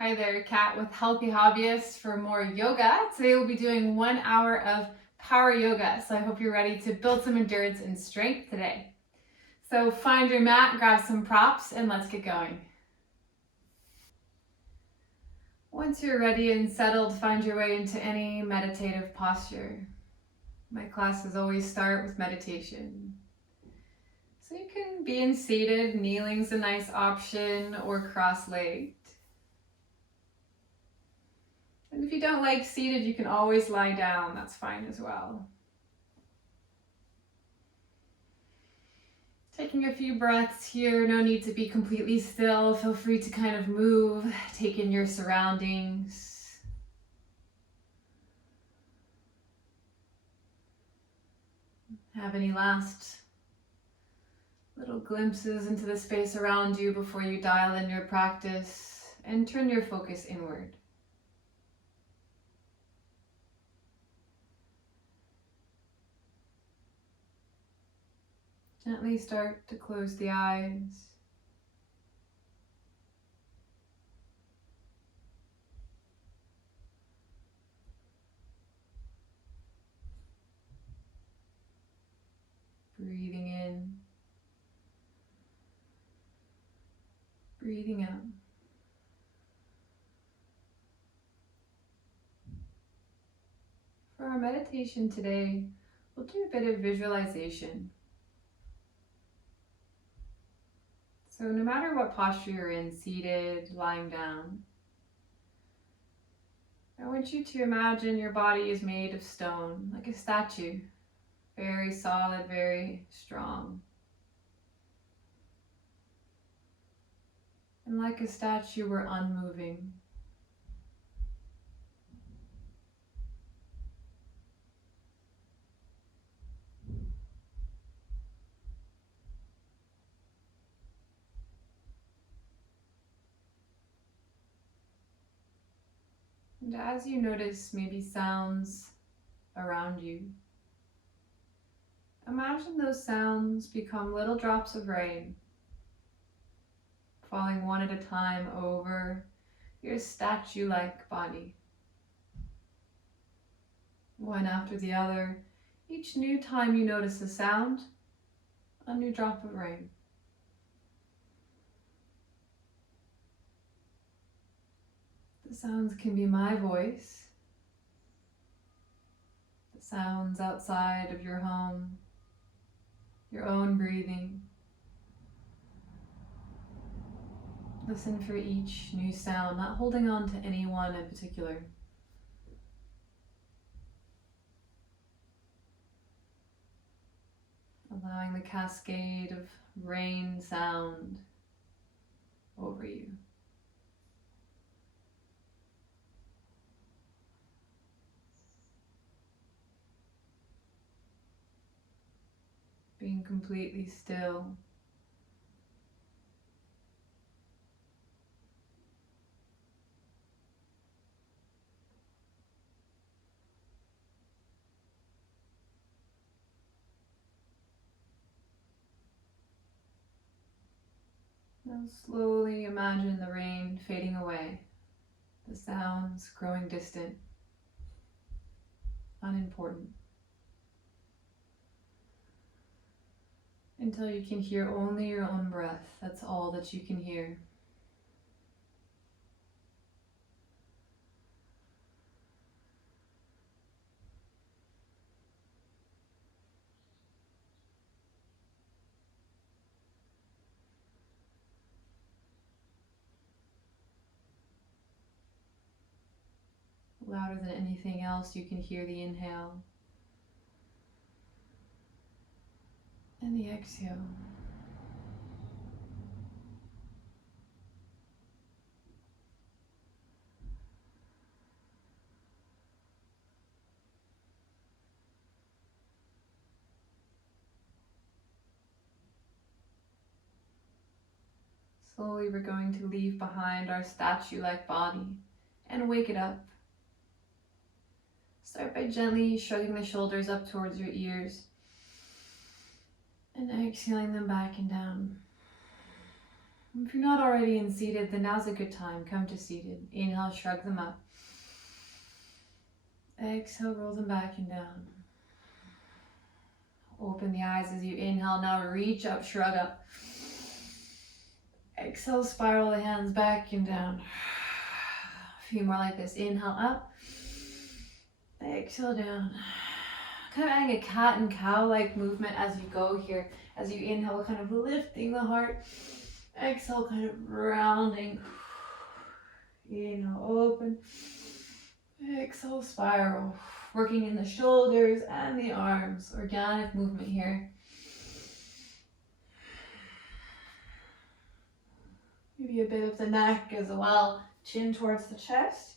Hi there, Kat with Healthy Hobbyist for more yoga. Today we'll be doing 1 hour of power yoga. So I hope you're ready to build some endurance and strength today. So find your mat, grab some props, and let's get going. Once you're ready and settled, find your way into any meditative posture. My classes always start with meditation. So you can be in seated, kneeling's a nice option, or cross-legged. And if you don't like seated, you can always lie down. That's fine as well. Taking a few breaths here, no need to be completely still. Feel free to kind of move, take in your surroundings. Have any last little glimpses into the space around you before you dial in your practice and turn your focus inward. Gently start to close the eyes. Breathing in, breathing out. For our meditation today, we'll do a bit of visualization. So no matter what posture you're in, seated, lying down, I want you to imagine your body is made of stone, like a statue, very solid, very strong. And like a statue, we're unmoving. And as you notice maybe sounds around you, imagine those sounds become little drops of rain, falling one at a time over your statue-like body. One after the other, each new time you notice a sound, a new drop of rain. The sounds can be my voice, the sounds outside of your home, your own breathing. Listen for each new sound, not holding on to any one in particular. Allowing the cascade of rain sound over you. Being completely still. Now slowly imagine the rain fading away, the sounds growing distant, unimportant, until you can hear only your own breath. That's all that you can hear. Louder than anything else, you can hear the inhale and the exhale. Slowly we're going to leave behind our statue-like body and wake it up. Start by gently shrugging the shoulders up towards your ears and exhaling them back and down. If you're not already in seated, then now's a good time. Come to seated. Inhale, shrug them up. Exhale, roll them back and down. Open the eyes as you inhale. Now reach up, shrug up. Exhale, spiral the hands back and down. A few more like this. Inhale up. Exhale down. Kind of adding a cat and cow like movement as you go here. As you inhale, kind of lifting the heart. Exhale, kind of rounding. Inhale, open. Exhale, spiral. Working in the shoulders and the arms. Organic movement here. Maybe a bit of the neck as well. Chin towards the chest.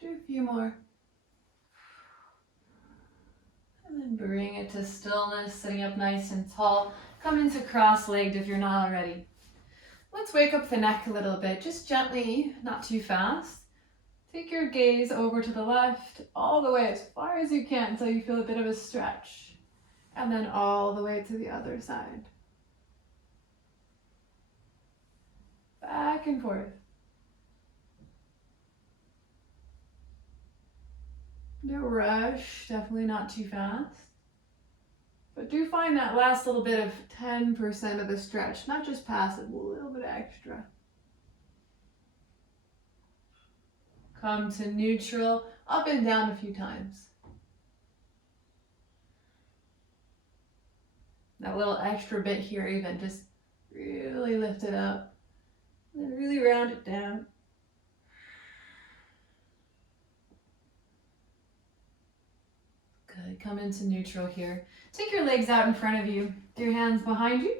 Do a few more. And then bring it to stillness, sitting up nice and tall. Come into cross-legged if you're not already. Let's wake up the neck a little bit, just gently, not too fast. Take your gaze over to the left, all the way as far as you can until you feel a bit of a stretch. And then all the way to the other side. Back and forth. No rush, definitely not too fast. But do find that last little bit of 10% of the stretch, not just passive, a little bit extra. Come to neutral, up and down a few times. That little extra bit here even, just really lift it up. And then really round it down. Good, come into neutral here. Take your legs out in front of you, your hands behind you,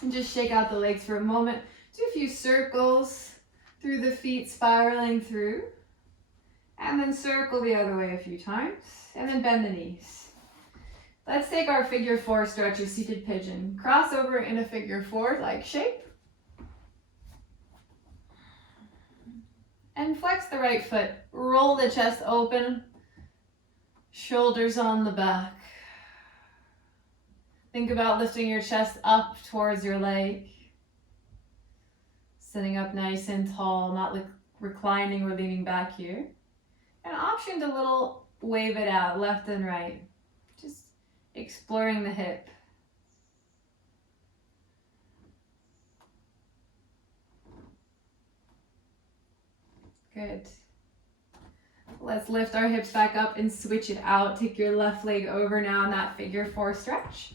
and just shake out the legs for a moment. Do a few circles through the feet, spiraling through, and then circle the other way a few times, and then bend the knees. Let's take our figure 4 stretch, or seated pigeon. Cross over in a figure 4-like shape. And flex the right foot. Roll the chest open. Shoulders on the back. Think about lifting your chest up towards your leg. Sitting up nice and tall, not reclining or leaning back here. An option to little wave it out, left and right. Just exploring the hip. Good. Let's lift our hips back up and switch it out. Take your left leg over now in that figure 4 stretch.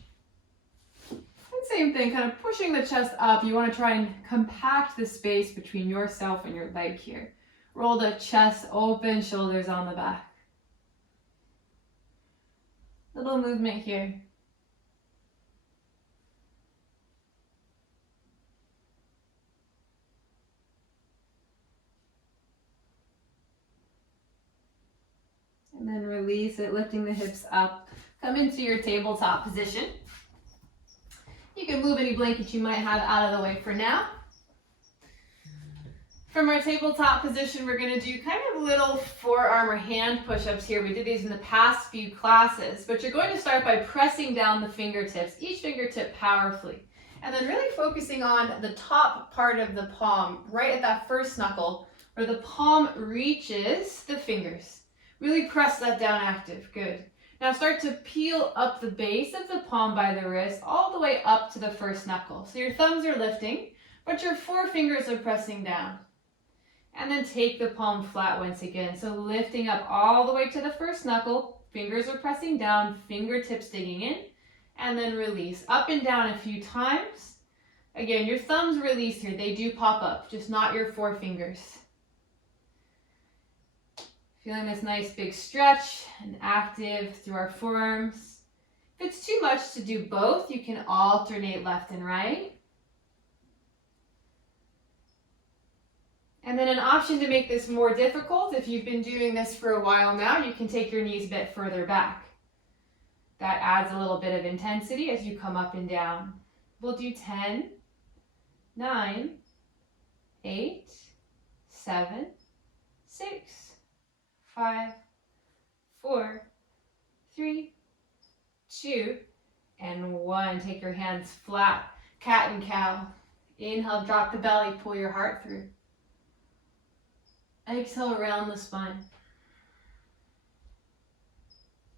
And same thing, kind of pushing the chest up. You want to try and compact the space between yourself and your leg here. Roll the chest open, shoulders on the back. Little movement here. And then release it, lifting the hips up. Come into your tabletop position. You can move any blanket you might have out of the way for now. From our tabletop position, we're going to do kind of little forearm or hand push-ups here. We did these in the past few classes, but you're going to start by pressing down the fingertips, each fingertip powerfully. And then really focusing on the top part of the palm, right at that first knuckle, where the palm reaches the fingers. Really press that down active, good. Now start to peel up the base of the palm by the wrist, all the way up to the first knuckle. So your thumbs are lifting, but your 4 fingers are pressing down. And then take the palm flat once again. So lifting up all the way to the first knuckle, fingers are pressing down, fingertips digging in, and then release. Up and down a few times. Again, your thumbs release here. They do pop up, just not your 4 fingers. Feeling this nice big stretch and active through our forearms. If it's too much to do both, you can alternate left and right. And then an option to make this more difficult, if you've been doing this for a while now, you can take your knees a bit further back. That adds a little bit of intensity as you come up and down. We'll do 10, 9, 8, 7, 6, 5, 4, 3, 2, and 1. Take your hands flat, cat and cow. Inhale, drop the belly, pull your heart through. Exhale, round the spine.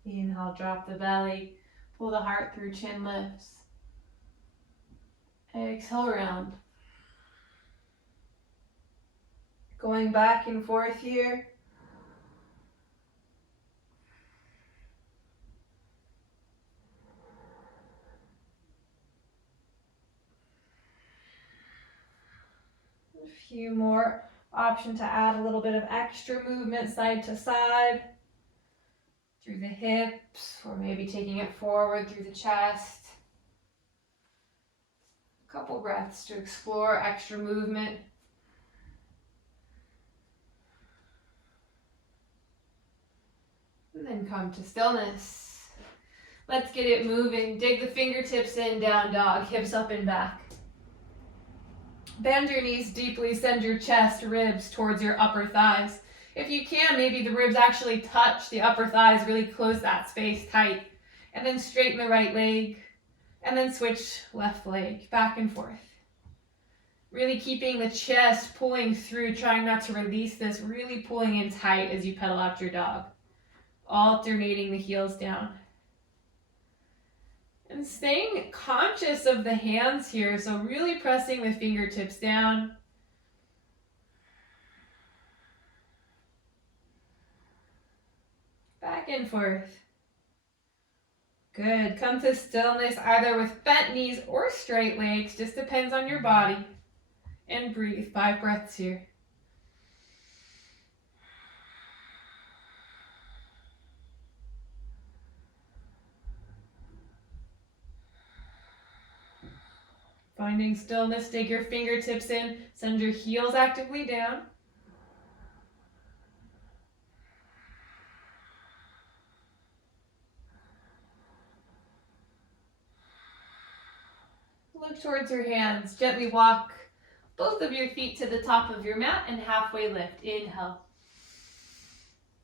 Inhale, drop the belly, pull the heart through, chin lifts. Exhale, round. Going back and forth here. A few more. Option to add a little bit of extra movement side to side. Through the hips, or maybe taking it forward through the chest. A couple breaths to explore extra movement. And then come to stillness. Let's get it moving. Dig the fingertips in, down dog, hips up and back. Bend your knees deeply, send your chest, ribs towards your upper thighs. If you can, maybe the ribs actually touch the upper thighs, really close that space tight. And then straighten the right leg, and then switch left leg, back and forth. Really keeping the chest pulling through, trying not to release this, really pulling in tight as you pedal out your dog. Alternating the heels down. And staying conscious of the hands here, so really pressing the fingertips down. Back and forth. Good. Come to stillness either with bent knees or straight legs, just depends on your body. And breathe. 5 breaths here. Finding stillness, dig your fingertips in, send your heels actively down. Look towards your hands. Gently walk both of your feet to the top of your mat and halfway lift. Inhale.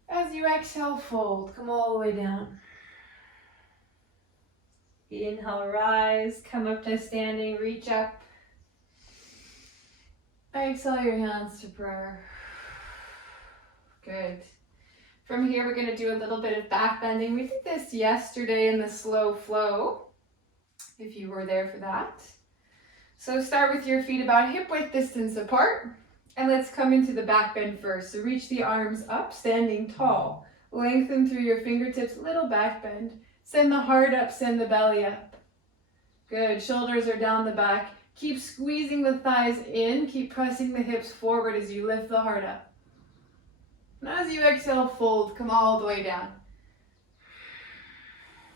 As you exhale, fold. Come all the way down. Inhale, rise. Come up to standing. Reach up. Exhale your hands to prayer. Good. From here, we're going to do a little bit of back bending. We did this yesterday in the slow flow, if you were there for that. So start with your feet about hip width distance apart. And let's come into the back bend first. So reach the arms up, standing tall. Lengthen through your fingertips, little back bend. Send the heart up, send the belly up. Good. Shoulders are down the back. Keep squeezing the thighs in. Keep pressing the hips forward as you lift the heart up. And as you exhale, fold. Come all the way down.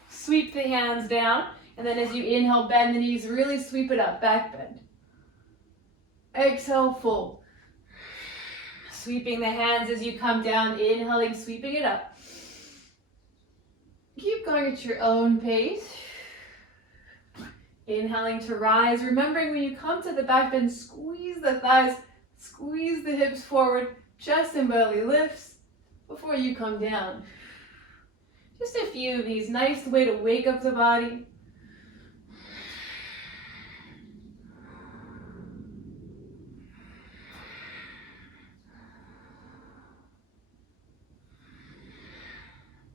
Sweep the hands down. And then as you inhale, bend the knees. Really sweep it up. Back bend. Exhale, fold. Sweeping the hands as you come down. Inhaling, sweeping it up. Keep going at your own pace. Inhaling to rise. Remembering when you come to the back bend, squeeze the thighs, squeeze the hips forward, chest and belly lifts before you come down. Just a few of these. Nice way to wake up the body.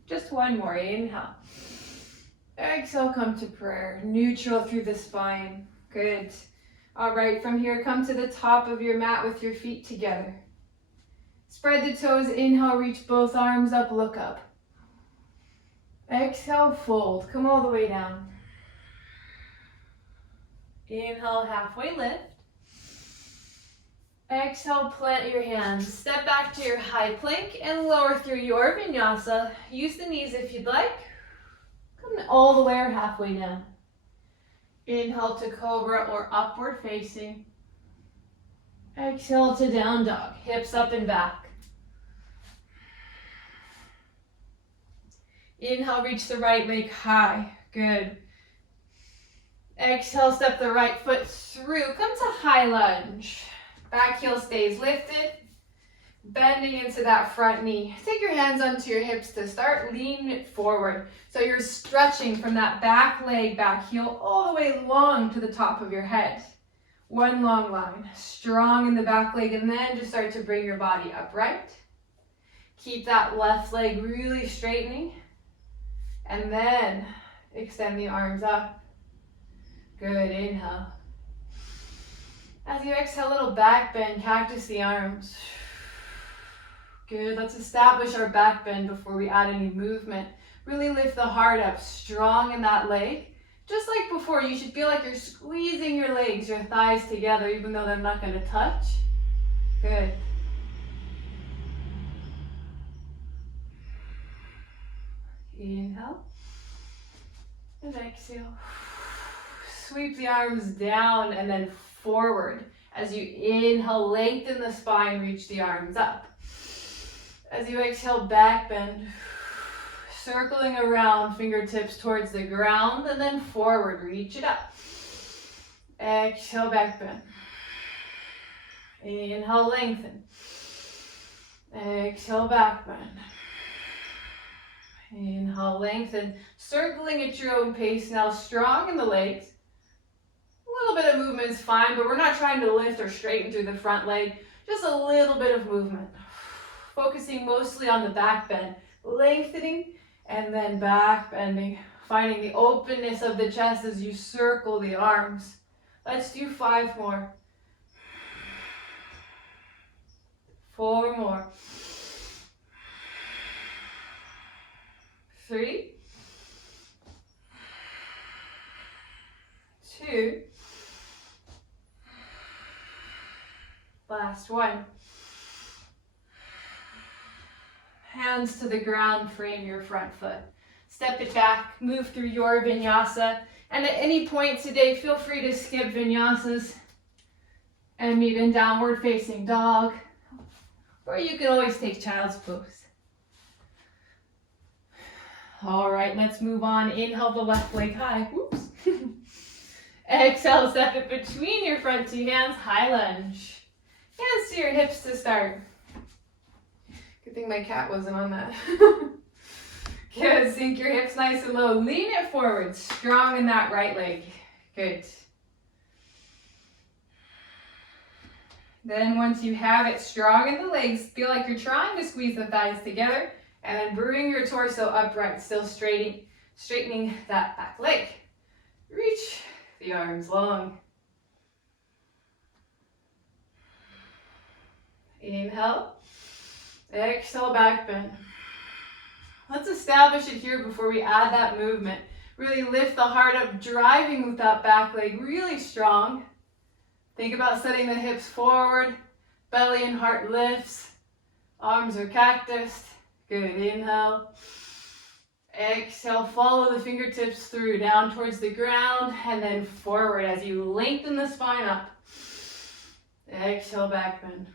Just one more. Inhale. Exhale, come to prayer. Neutral through the spine. Good. All right, from here, come to the top of your mat with your feet together. Spread the toes. Inhale, reach both arms up, look up. Exhale, fold. Come all the way down. Inhale, halfway lift. Exhale, plant your hands. Step back to your high plank and lower through your vinyasa. Use the knees if you'd like. Come all the way or halfway down. Inhale to cobra or upward facing. Exhale to down dog. Hips up and back. Inhale, reach the right leg high. Good. Exhale, step the right foot through. Come to high lunge. Back heel stays lifted. Bending into that front knee. Take your hands onto your hips to start. Lean it forward. So you're stretching from that back leg, back heel, all the way long to the top of your head. One long line. Strong in the back leg, and then just start to bring your body upright. Keep that left leg really straightening. And then extend the arms up. Good, inhale. As you exhale, a little back bend, cactus the arms. Good, let's establish our back bend before we add any movement. Really lift the heart up, strong in that leg. Just like before, you should feel like you're squeezing your legs, your thighs together, even though they're not going to touch. Good. Inhale. And exhale. Sweep the arms down and then forward. As you inhale, lengthen the spine, reach the arms up. As you exhale, back bend. Circling around, fingertips towards the ground, and then forward, reach it up. Exhale, back bend. Inhale, lengthen. Exhale, back bend. Inhale, lengthen. Circling at your own pace now, strong in the legs. A little bit of movement is fine, but we're not trying to lift or straighten through the front leg. Just a little bit of movement. Focusing mostly on the back bend. Lengthening and then back bending. Finding the openness of the chest as you circle the arms. Let's do 5 more. 4 more. 3. 2. Last one. Hands to the ground, frame your front foot. Step it back, move through your vinyasa. And at any point today, feel free to skip vinyasas and meet in downward facing dog. Or you can always take child's pose. All right, let's move on. Inhale the left leg high. Whoops. Exhale, step it between your front 2 hands, high lunge. Hands to your hips to start. Good thing my cat wasn't on that. Good, sink your hips nice and low. Lean it forward, strong in that right leg. Good. Then once you have it strong in the legs, feel like you're trying to squeeze the thighs together, and then bring your torso upright, still straightening that back leg. Reach the arms long. Inhale. Exhale, back bend. Let's establish it here before we add that movement. Really lift the heart up, driving with that back leg really strong. Think about setting the hips forward, belly and heart lifts, arms are cactus. Good, inhale. Exhale, follow the fingertips through, down towards the ground, and then forward as you lengthen the spine up. Exhale, back bend.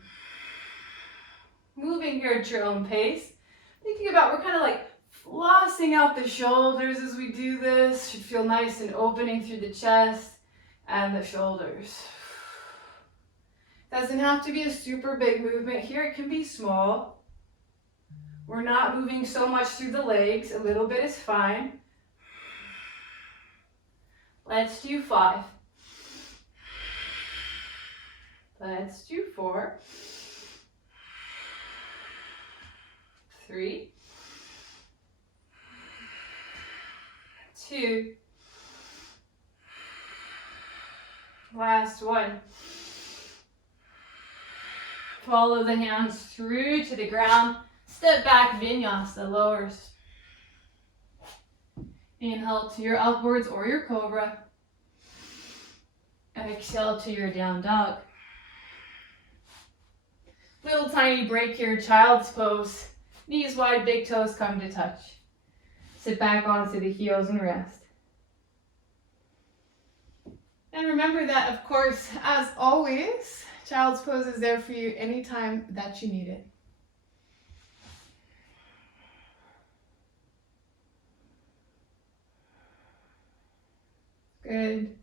Moving here at your own pace. Thinking about, we're kind of like flossing out the shoulders as we do this. Should feel nice and opening through the chest and the shoulders. Doesn't have to be a super big movement here. It can be small. We're not moving so much through the legs. A little bit is fine. Let's do 5. Let's do 4. 3, 2, last one. Follow the hands through to the ground. Step back, vinyasa, lowers. Inhale to your upwards or your cobra. Exhale to your down dog. Little tiny break here, child's pose. Knees wide, big toes come to touch. Sit back onto the heels and rest. And remember that, of course, as always, child's pose is there for you anytime that you need it. Good.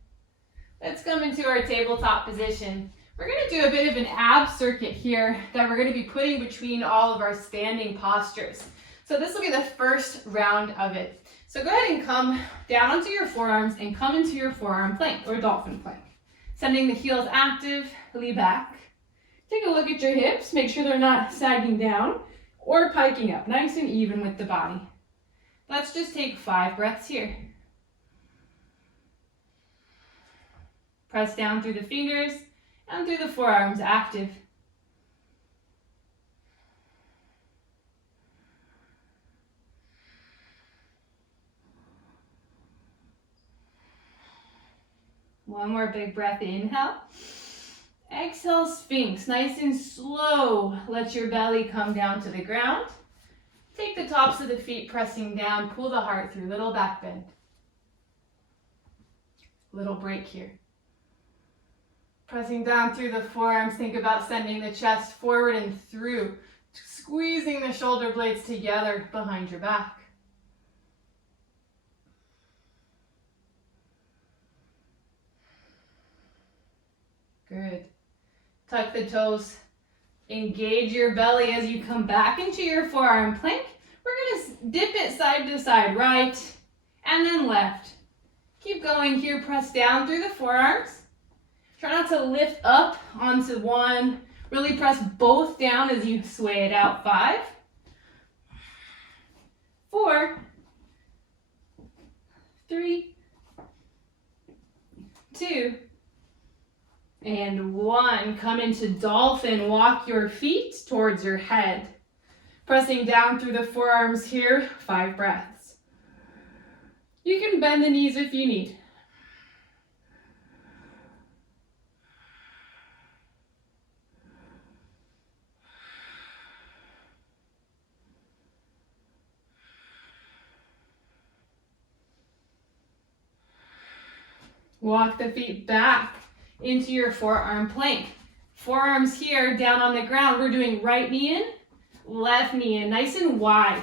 Let's come into our tabletop position. We're going to do a bit of an ab circuit here that we're going to be putting between all of our standing postures. So this will be the first round of it. So go ahead and come down onto your forearms and come into your forearm plank or dolphin plank. Sending the heels actively back. Take a look at your hips. Make sure they're not sagging down or piking up. Nice and even with the body. Let's just take 5 breaths here. Press down through the fingers and through the forearms active. One more big breath, inhale. Exhale, Sphinx, nice and slow. Let your belly come down to the ground. Take the tops of the feet pressing down, pull the heart through, little back bend. Little break here. Pressing down through the forearms, think about sending the chest forward and through, squeezing the shoulder blades together behind your back. Good. Tuck the toes. Engage your belly as you come back into your forearm plank. We're going to dip it side to side, right and then left. Keep going here. Press down through the forearms. Try not to lift up onto one. Really press both down as you sway it out. 5, 4, 3, 2, and 1. Come into dolphin. Walk your feet towards your head. Pressing down through the forearms here. 5 breaths. You can bend the knees if you need. Walk the feet back into your forearm plank. Forearms here down on the ground. We're doing right knee in, left knee in, nice and wide.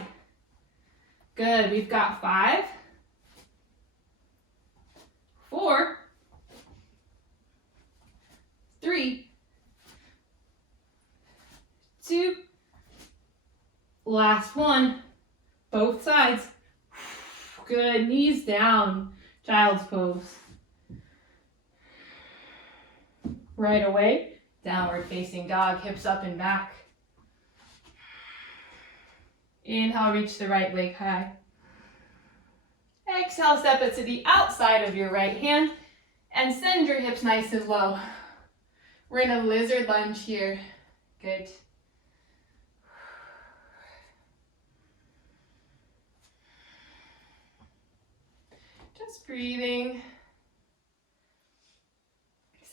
Good. We've got 5, 4, 3, 2, last one. Both sides. Good. Knees down. Child's pose. Right away, downward facing dog, hips up and back. Inhale, reach the right leg high. Exhale, step it to the outside of your right hand and send your hips nice and low. We're in a lizard lunge here. Good. Just breathing.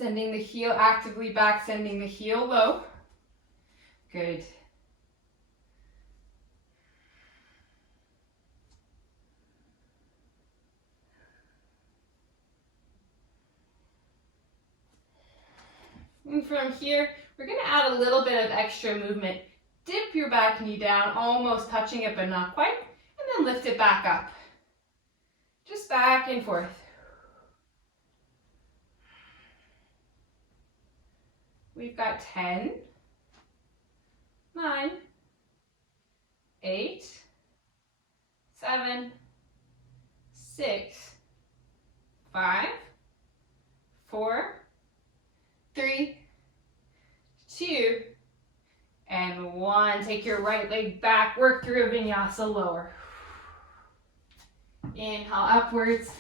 Sending the heel actively back, sending the heel low. Good. And from here, we're going to add a little bit of extra movement. Dip your back knee down, almost touching it but not quite, and then lift it back up. Just back and forth. We've got 10, 9, 8, 7, 6, 5, 4, 3, 2, and 1. Take your right leg back, work through a vinyasa lower. Inhale upwards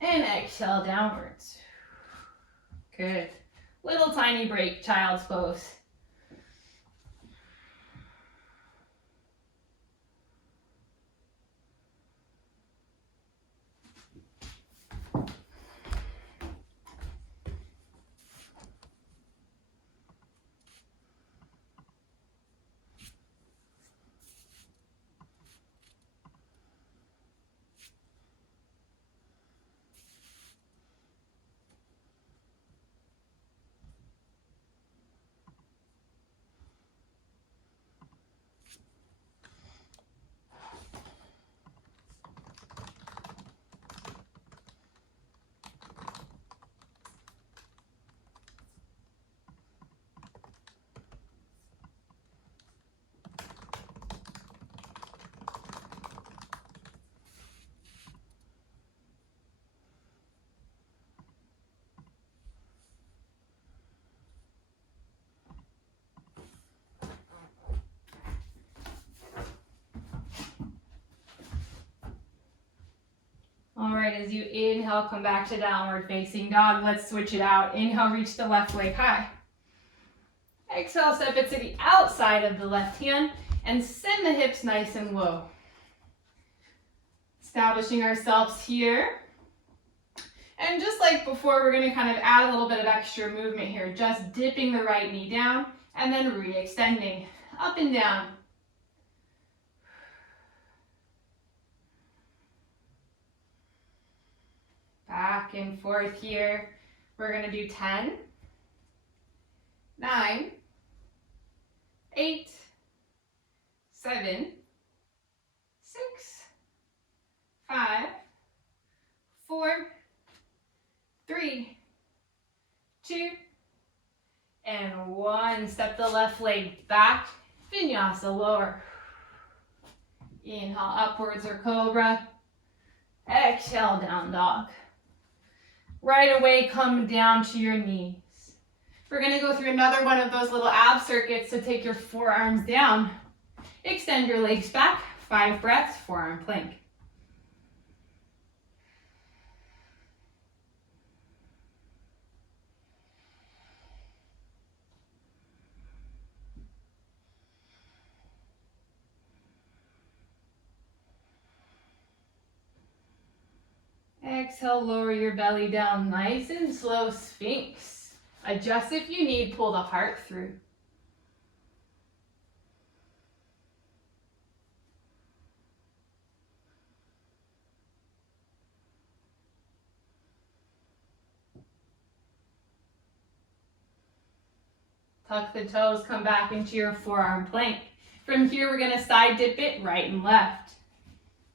and exhale downwards. Good. Little tiny break, child's pose. All right, as you inhale, come back to downward facing dog. Let's switch it out. Inhale, reach the left leg high. Exhale, step it to the outside of the left hand and send the hips nice and low. Establishing ourselves here. And just like before, we're gonna kind of add a little bit of extra movement here, just dipping the right knee down and then re-extending up and down. Back and forth here. We're gonna do 10, 9, 8, 7, 6, 5, 4, 3, 2, and 1. Step the left leg back, vinyasa lower. Inhale, upwards or cobra. Exhale, down dog. Right away, come down to your knees. We're gonna go through another one of those little ab circuits, so take your forearms down. Extend your legs back, 5 breaths, forearm plank. Exhale, lower your belly down, nice and slow, Sphinx. Adjust if you need, pull the heart through. Tuck the toes, come back into your forearm plank. From here, we're gonna side dip it right and left.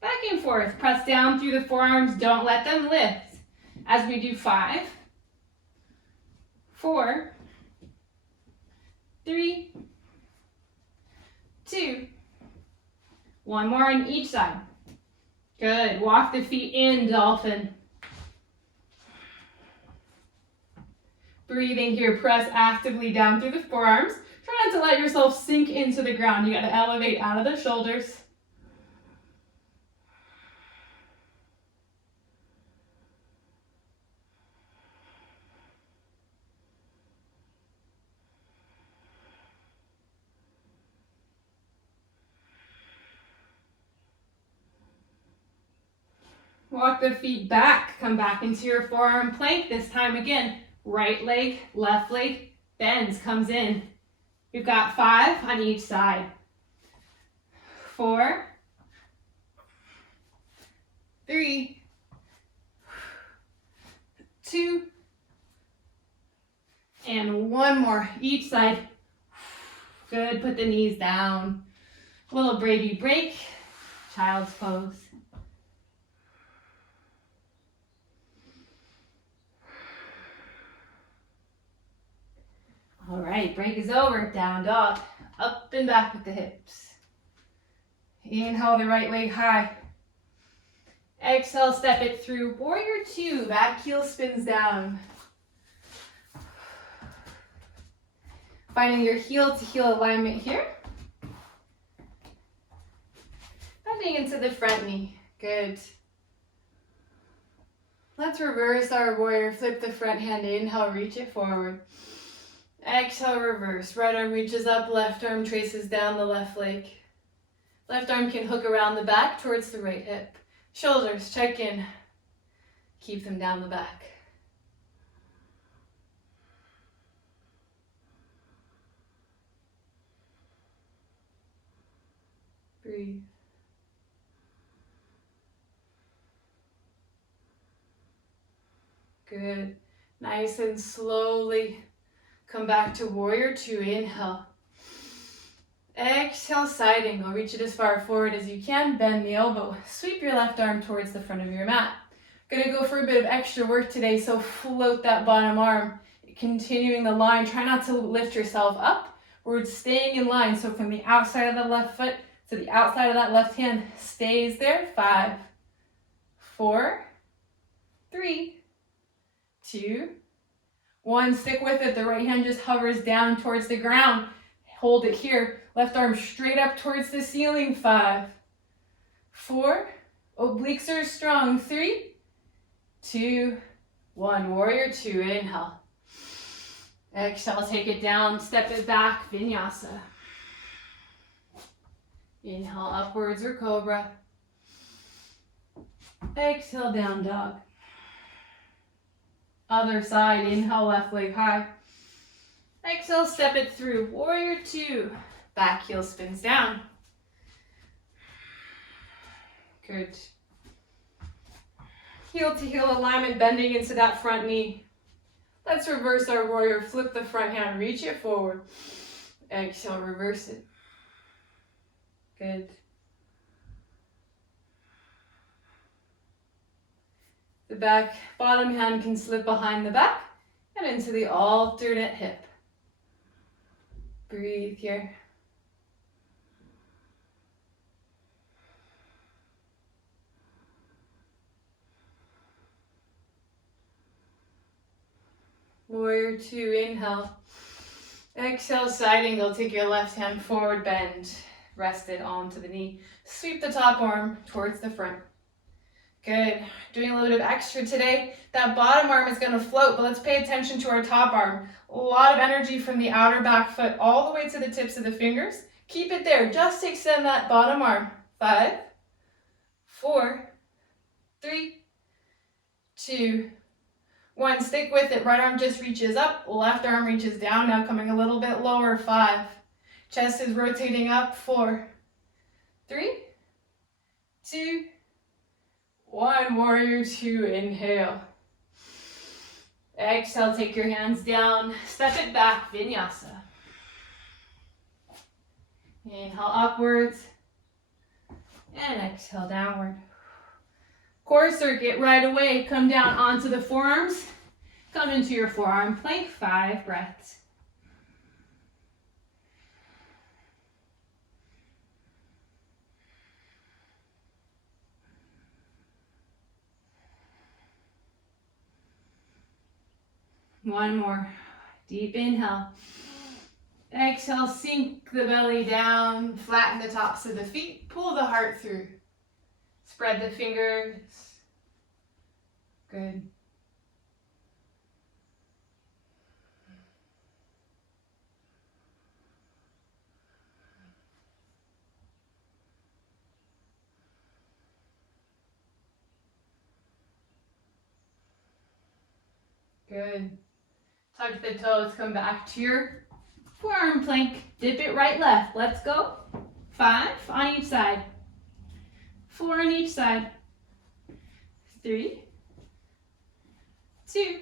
Back and forth, press down through the forearms, don't let them lift. As we do 5, 4, 3, 2, 1 more on each side. Good, walk the feet in, dolphin. Breathing here, press actively down through the forearms. Try not to let yourself sink into the ground. You gotta elevate out of the shoulders. Walk the feet back, come back into your forearm plank. This time again, right leg, left leg, bends, comes in. We've got 5 on each side. 4, 3, 2, and 1 more each side. Good, put the knees down. Little baby break, child's pose. All right, break is over, down dog, up and back with the hips. Inhale the right leg high. Exhale, step it through, warrior 2, back heel spins down. Finding your heel to heel alignment here. Bending into the front knee, good. Let's reverse our warrior, flip the front hand, inhale, reach it forward. Exhale, reverse. Right arm reaches up, left arm traces down the left leg. Left arm can hook around the back towards the right hip. Shoulders, check in. Keep them down the back. Breathe. Good. Nice and slowly come back to warrior 2, inhale. Exhale, side angle. Reach it as far forward as you can. Bend the elbow. Sweep your left arm towards the front of your mat. Gonna go for a bit of extra work today, so float that bottom arm. Continuing the line. Try not to lift yourself up. We're staying in line. So from the outside of the left foot to the outside of that left hand stays there. 5, 4, 3, 2, 1, stick with it. The right hand just hovers down towards the ground. Hold it here. Left arm straight up towards the ceiling. 5, 4, obliques are strong. 3, 2, 1. Warrior 2, inhale. Exhale, take it down, step it back, vinyasa. Inhale, upwards or cobra. Exhale, down dog. Other side, inhale, left leg high. Exhale, step it through, warrior 2. Back heel spins down. Good. Heel to heel alignment, bending into that front knee. Let's reverse our warrior. Flip the front hand, reach it forward. Exhale, reverse it. Good. The back, bottom hand can slip behind the back and into the alternate hip. Breathe here. Warrior 2, inhale. Exhale, side angle. Take your left hand forward, bend. Rest it onto the knee. Sweep the top arm towards the front. Good. Doing a little bit of extra today. That bottom arm is going to float, but let's pay attention to our top arm. A lot of energy from the outer back foot all the way to the tips of the fingers. Keep it there. Just extend that bottom arm. 5, 4, 3, 2, 1. Stick with it. Right arm just reaches up. Left arm reaches down. Now coming a little bit lower. 5. Chest is rotating up. 4, 3, 2, 1. Warrior 2. Inhale. Exhale. Take your hands down. Step it back. Vinyasa. Inhale upwards. And exhale downward. Core circuit right away. Come down onto the forearms. Come into your forearm plank. 5 breaths. One more. Deep inhale. Exhale, sink the belly down. Flatten the tops of the feet. Pull the heart through. Spread the fingers. Good. Good. Touch the toes, come back to your forearm plank. Dip it right, left. Let's go. 5 on each side. 4 on each side. 3, 2,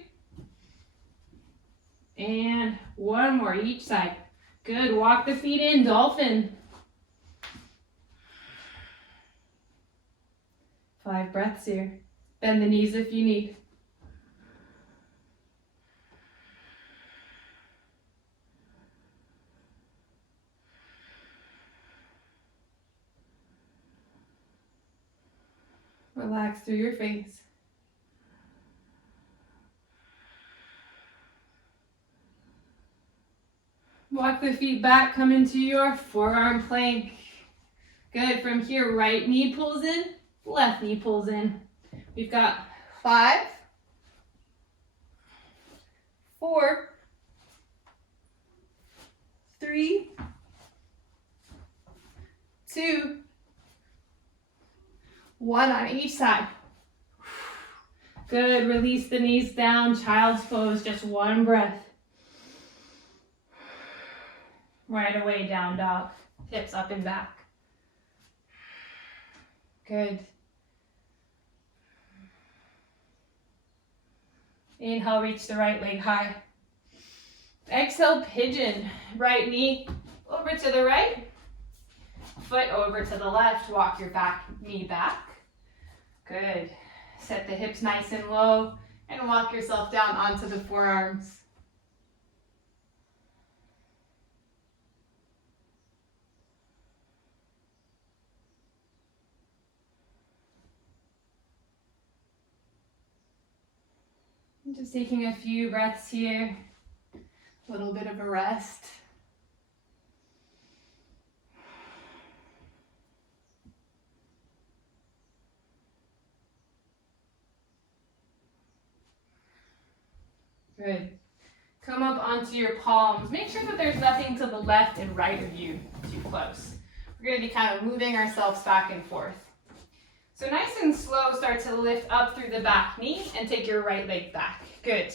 and 1 more each side. Good. Walk the feet in, dolphin. 5 breaths here. Bend the knees if you need. Relax through your face. Walk the feet back, come into your forearm plank. Good. From here, right knee pulls in, left knee pulls in. We've got 5, 4, 3, 2, 1 on each side. Good. Release the knees down. Child's pose. Just 1 breath. Right away, down dog. Hips up and back. Good. Inhale, reach the right leg high. Exhale, pigeon. Right knee over to the right. Foot over to the left. Walk your back knee back. Good. Set the hips nice and low and walk yourself down onto the forearms. Just taking a few breaths here. A little bit of a rest. Good. Come up onto your palms. Make sure that there's nothing to the left and right of you too close. We're going to be kind of moving ourselves back and forth. So nice and slow, start to lift up through the back knee and take your right leg back. Good.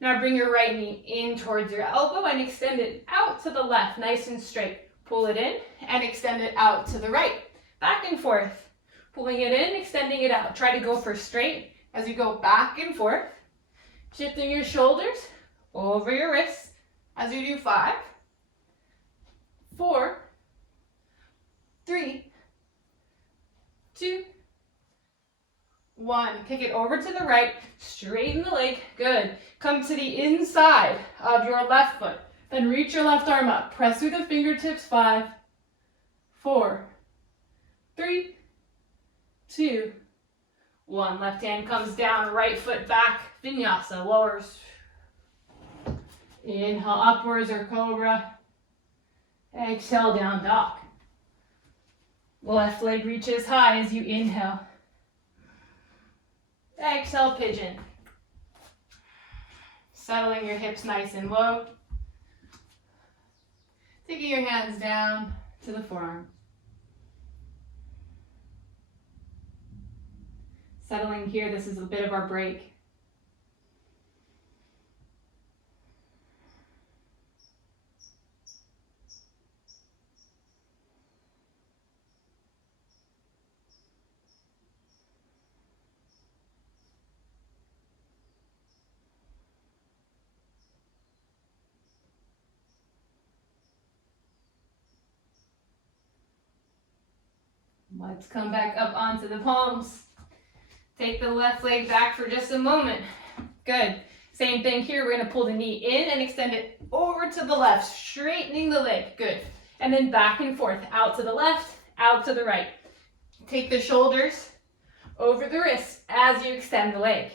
Now bring your right knee in towards your elbow and extend it out to the left, nice and straight. Pull it in and extend it out to the right. Back and forth. Pulling it in, extending it out. Try to go for straight as you go back and forth. Shifting your shoulders over your wrists as you do 5, 4, 3, 2, 1. Kick it over to the right, straighten the leg, good. Come to the inside of your left foot, then reach your left arm up. Press through the fingertips, 5, 4, 3, 2, 1. Left hand comes down, right foot back, vinyasa, lowers. Inhale, upwards or cobra. Exhale, down dog. Left leg reaches high as you inhale. Exhale, pigeon. Settling your hips nice and low. Taking your hands down to the forearm. Settling here, this is a bit of our break. Let's come back up onto the palms. Take the left leg back for just a moment. Good. Same thing here. We're going to pull the knee in and extend it over to the left, straightening the leg. Good. And then back and forth, out to the left, out to the right. Take the shoulders over the wrists as you extend the leg.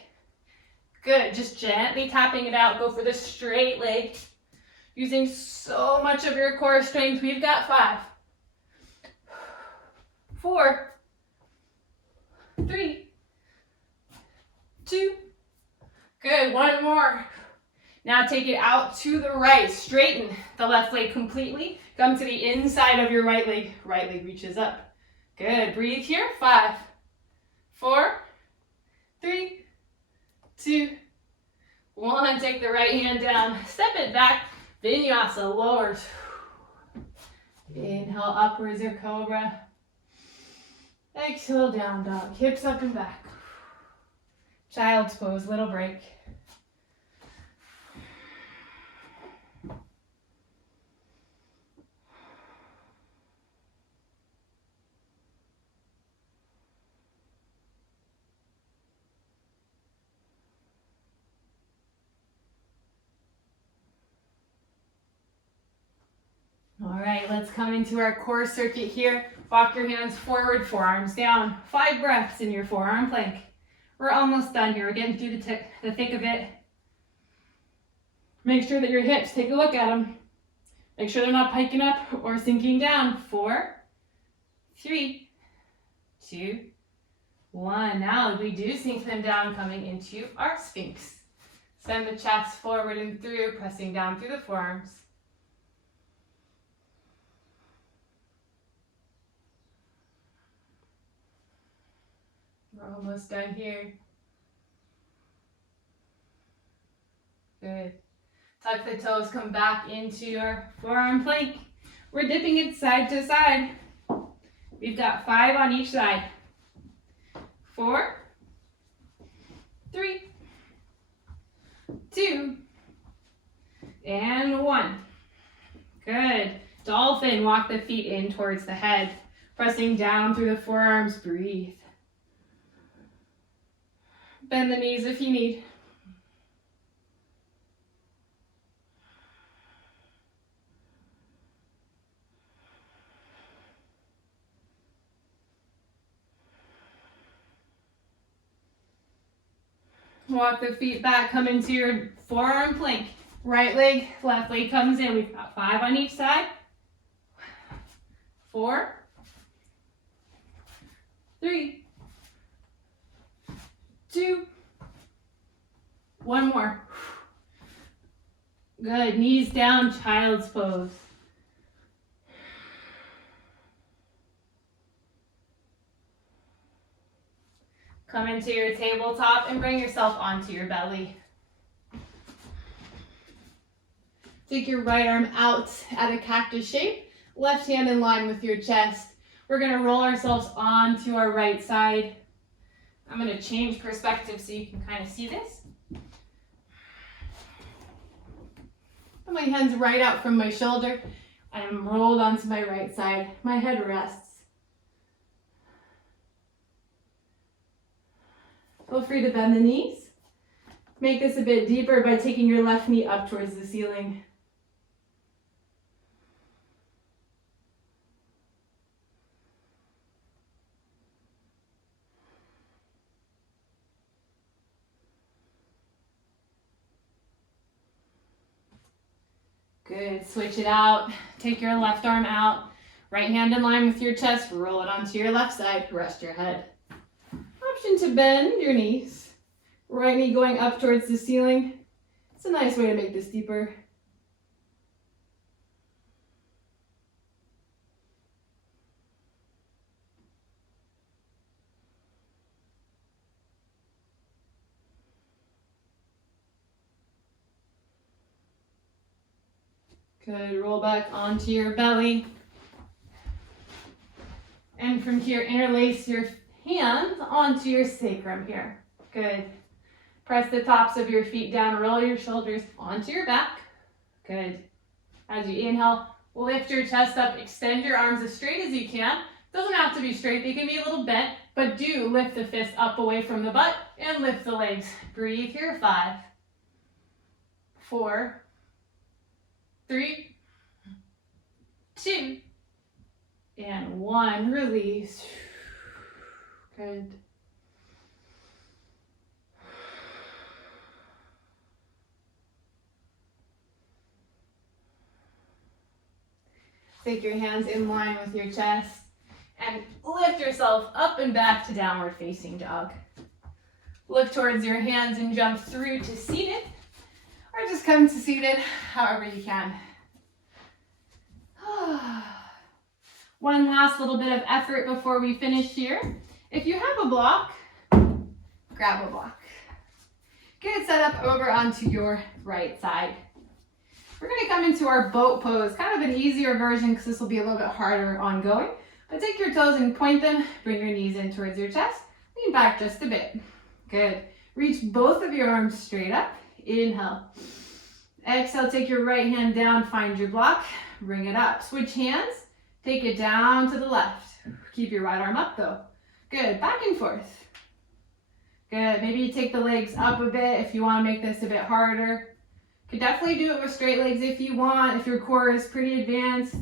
Good. Just gently tapping it out. Go for the straight leg. Using so much of your core strength. We've got 5, 4, 3, 2. Good. One more. Now take it out to the right. Straighten the left leg completely. Come to the inside of your right leg. Right leg reaches up. Good. Breathe here. 5, 4, 3, 2, 1. Take the right hand down. Step it back. Vinyasa. Lowers. Inhale, upwards or cobra. Exhale, down dog. Hips up and back. Child's pose, little break. All right, let's come into our core circuit here. Walk your hands forward, forearms down. 5 breaths in your forearm plank. We're almost done here. We're getting through the thick of it. Make sure that your hips, take a look at them. Make sure they're not piking up or sinking down. 4, 3, 2, 1. Now we do sink them down, coming into our Sphinx. Send the chest forward and through, pressing down through the forearms. We're almost done here. Good. Tuck the toes, come back into your forearm plank. We're dipping it side to side. We've got 5 on each side. 4, 3, 2, and 1. Good. Dolphin, walk the feet in towards the head. Pressing down through the forearms, breathe. Bend the knees if you need. Walk the feet back, come into your forearm plank. Right leg, left leg comes in. We've got 5 on each side. 4, 3, 2, 1 more. Good, knees down, child's pose. Come into your tabletop and bring yourself onto your belly. Take your right arm out at a cactus shape, left hand in line with your chest. We're gonna roll ourselves onto our right side. I'm gonna change perspective so you can kind of see this. Put my hands right out from my shoulder. I'm rolled onto my right side. My head rests. Feel free to bend the knees. Make this a bit deeper by taking your left knee up towards the ceiling. Good, switch it out. Take your left arm out. Right hand in line with your chest. Roll it onto your left side. Rest your head. Option to bend your knees. Right knee going up towards the ceiling. It's a nice way to make this deeper. Good, roll back onto your belly. And from here, interlace your hands onto your sacrum here. Good. Press the tops of your feet down, roll your shoulders onto your back. Good. As you inhale, lift your chest up, extend your arms as straight as you can. Doesn't have to be straight, they can be a little bent, but do lift the fist up away from the butt and lift the legs. Breathe here, 5, 4, 3, 2, and 1. Release. Good. Take your hands in line with your chest and lift yourself up and back to downward facing dog. Look towards your hands and jump through to seated, or just come to seated, however you can. One last little bit of effort before we finish here. If you have a block, grab a block. Get it set up over onto your right side. We're gonna come into our boat pose, kind of an easier version because this will be a little bit harder ongoing. But take your toes and point them, bring your knees in towards your chest, lean back just a bit. Good. Reach both of your arms straight up. Inhale. Exhale, take your right hand down, find your block, bring it up. Switch hands, take it down to the left. Keep your right arm up though. Good, back and forth. Good, maybe you take the legs up a bit if you wanna make this a bit harder. Could definitely do it with straight legs if you want. If your core is pretty advanced,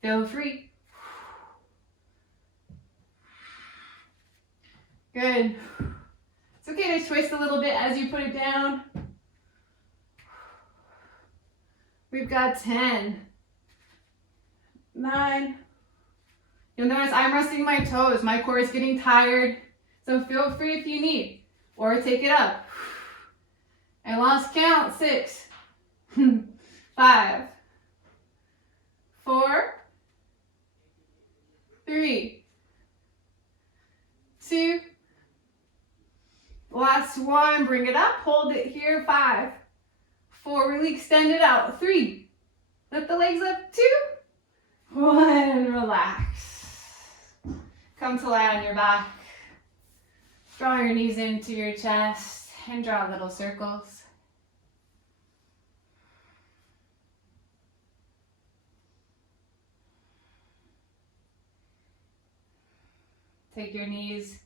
feel free. Good. It's okay to twist a little bit as you put it down. We've got 10, 9. You'll notice I'm resting my toes. My core is getting tired, so feel free if you need, or take it up. I lost count. 6, 5, 4, 3, 2. Last one, bring it up, hold it here, 5, 4, really extend it out, 3, lift the legs up, 2, 1, relax. Come to lie on your back. Draw your knees into your chest and draw little circles. Take your knees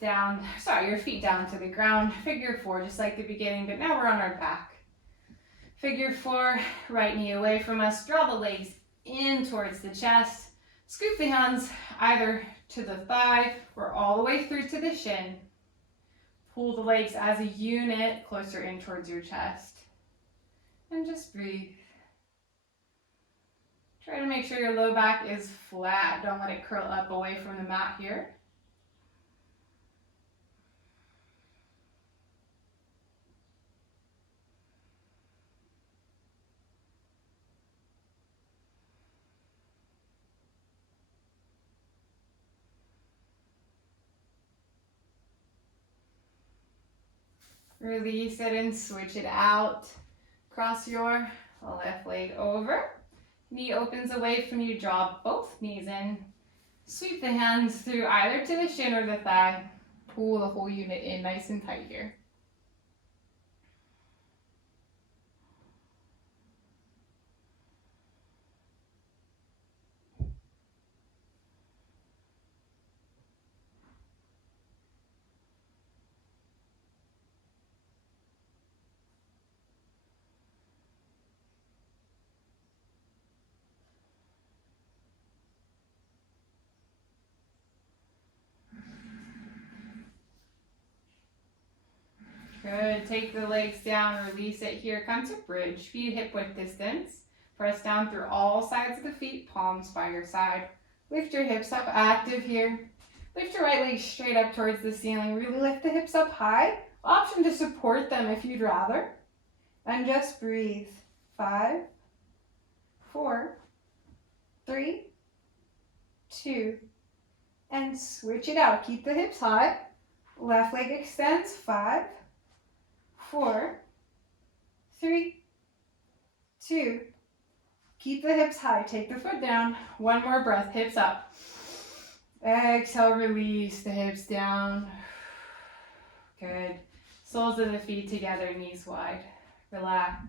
down, your feet down to the ground. Figure 4, just like the beginning, but now we're on our back. Figure 4, right knee away from us. Draw the legs in towards the chest. Scoop the hands either to the thigh or all the way through to the shin. Pull the legs as a unit closer in towards your chest. And just breathe. Try to make sure your low back is flat. Don't let it curl up away from the mat here. Release it and switch it out. Cross your left leg over. Knee opens away from you, draw both knees in. Sweep the hands through either to the shin or the thigh. Pull the whole unit in nice and tight here. Good. Take the legs down, release it here. Come to bridge, feet hip width distance. Press down through all sides of the feet, palms by your side. Lift your hips up, active here. Lift your right leg straight up towards the ceiling. Really lift the hips up high. Option to support them if you'd rather. And just breathe. 5, 4, 3, 2, and switch it out. Keep the hips high. Left leg extends. 5, 4, 3, 2. Keep the hips high. Take the foot down. One more breath. Hips up. Exhale, release the hips down. Good. Soles of the feet together, knees wide. Relax.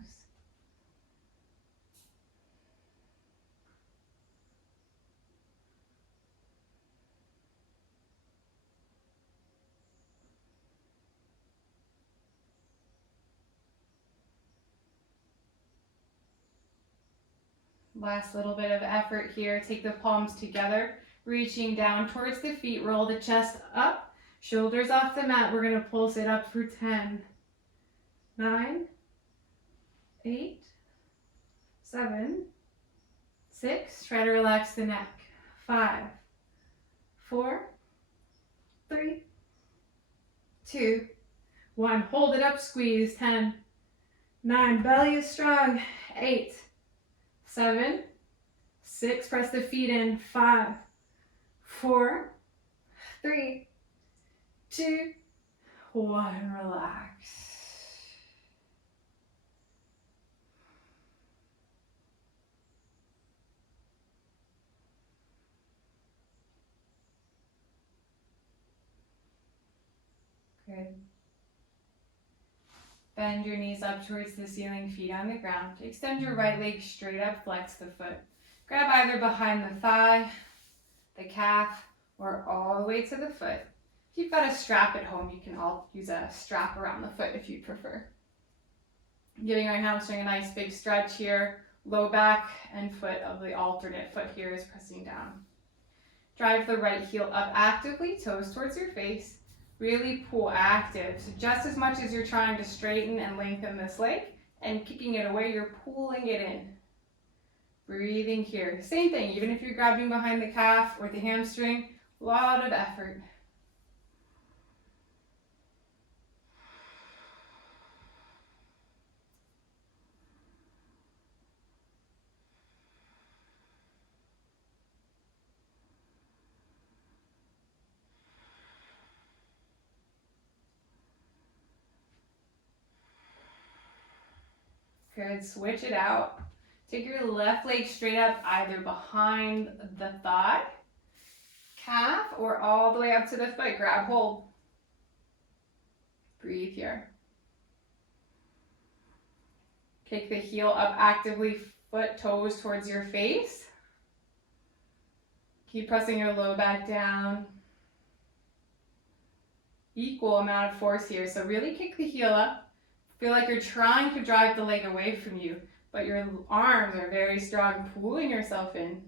Last little bit of effort here. Take the palms together, reaching down towards the feet. Roll the chest up, shoulders off the mat. We're going to pulse it up for 10, 9, 8, 7, 6. Try to relax the neck. 5, 4, 3, 2, 1. Hold it up, squeeze. 10, 9. Belly is strong. 8, 7, 6, press the feet in. 5, 4, 3, 2, 1. Relax. Good. Bend your knees up towards the ceiling, feet on the ground. Extend your right leg straight up, flex the foot. Grab either behind the thigh, the calf, or all the way to the foot. If you've got a strap at home, you can all use a strap around the foot if you prefer. Giving our hamstring a nice big stretch here. Low back and foot of the alternate foot here is pressing down. Drive the right heel up actively, toes towards your face. Really pull active. So just as much as you're trying to straighten and lengthen this leg and kicking it away, you're pulling it in. Breathing here. Same thing, even if you're grabbing behind the calf or the hamstring, a lot of effort. Good, switch it out. Take your left leg straight up, either behind the thigh, calf, or all the way up to the foot. Grab hold. Breathe here. Kick the heel up actively, foot, toes towards your face. Keep pressing your low back down. Equal amount of force here, so really kick the heel up. Feel like you're trying to drive the leg away from you, but your arms are very strong, pulling yourself in.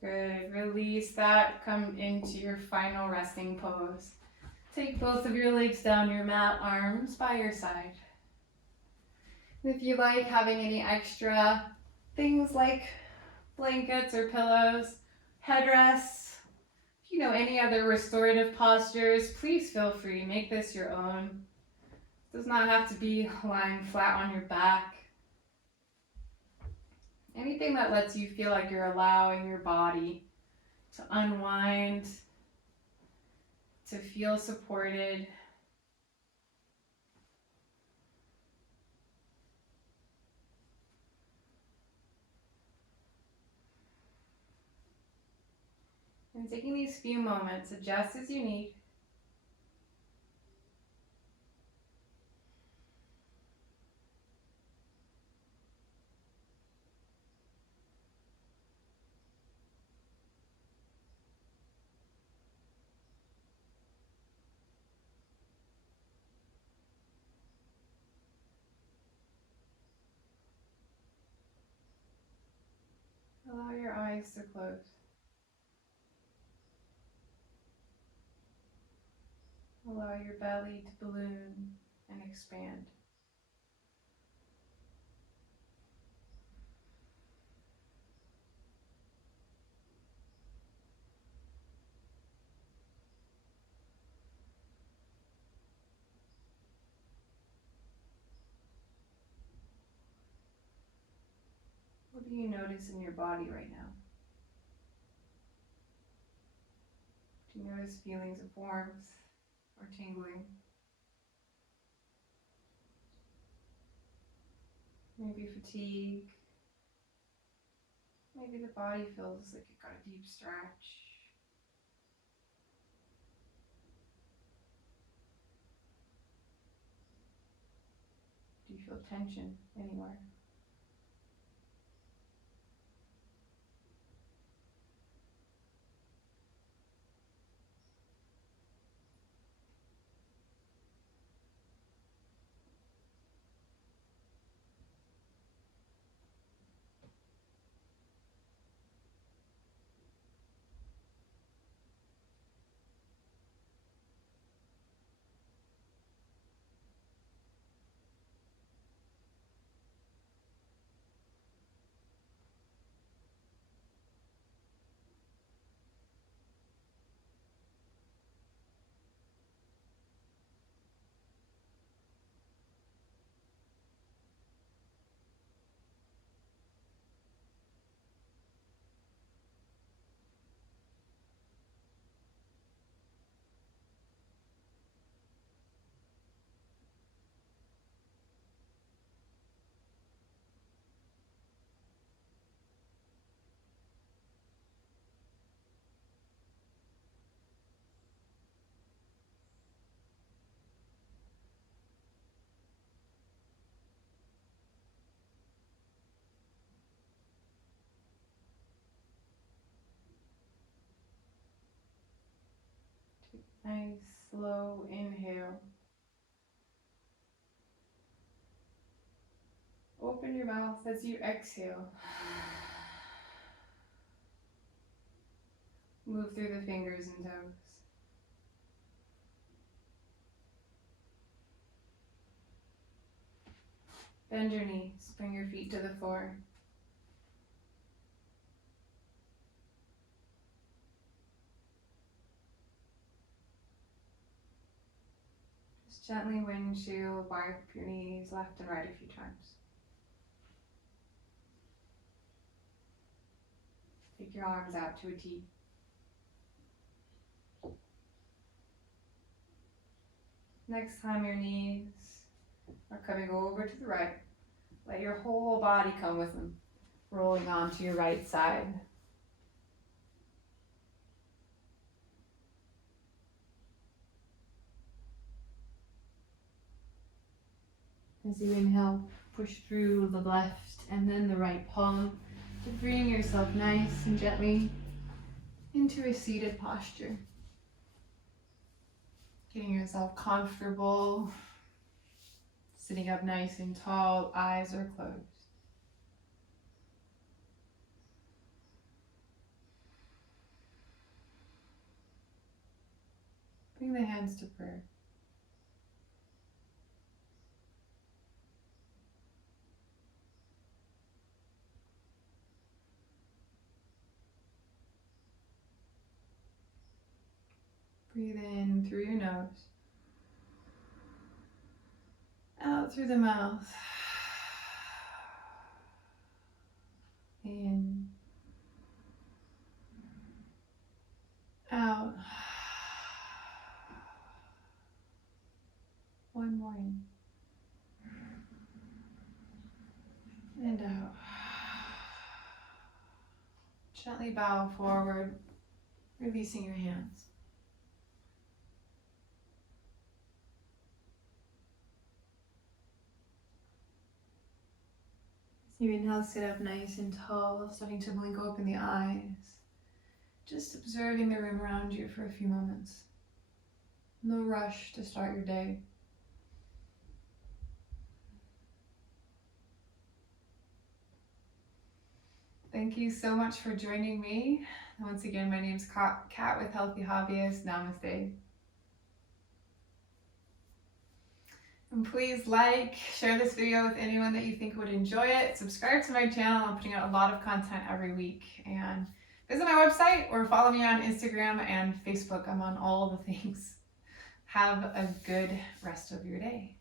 Good, release that, come into your final resting pose. Take both of your legs down your mat, arms by your side. If you like having any extra things like blankets or pillows, headrests, if you know any other restorative postures, please feel free, make this your own. Does not have to be lying flat on your back. Anything that lets you feel like you're allowing your body to unwind, to feel supported. And taking these few moments, adjust as you need. Allow your eyes to close. Allow your belly to balloon and expand. What do you notice in your body right now? Do you notice feelings of warmth or tingling? Maybe fatigue. Maybe the body feels like it got a deep stretch. Do you feel tension anywhere? Nice, slow inhale. Open your mouth as you exhale. Move through the fingers and toes. Bend your knees, bring your feet to the floor. Just gently windshield, wipe your knees left and right a few times. Take your arms out to a T. Next time your knees are coming over to the right, let your whole body come with them, rolling onto your right side. As you inhale, push through the left and then the right palm to bring yourself nice and gently into a seated posture. Getting yourself comfortable, sitting up nice and tall, eyes are closed. Bring the hands to prayer. Breathe in through your nose. Out through the mouth. In. Out. One more in. And out. Gently bow forward, releasing your hands. As you inhale, sit up nice and tall, starting to blink open the eyes. Just observing the room around you for a few moments. No rush to start your day. Thank you so much for joining me. Once again, my name's Kat with Healthy Hobbyist. Namaste. And please like, share this video with anyone that you think would enjoy it. Subscribe to my channel. I'm putting out a lot of content every week. And visit my website or follow me on Instagram and Facebook. I'm on all the things. Have a good rest of your day.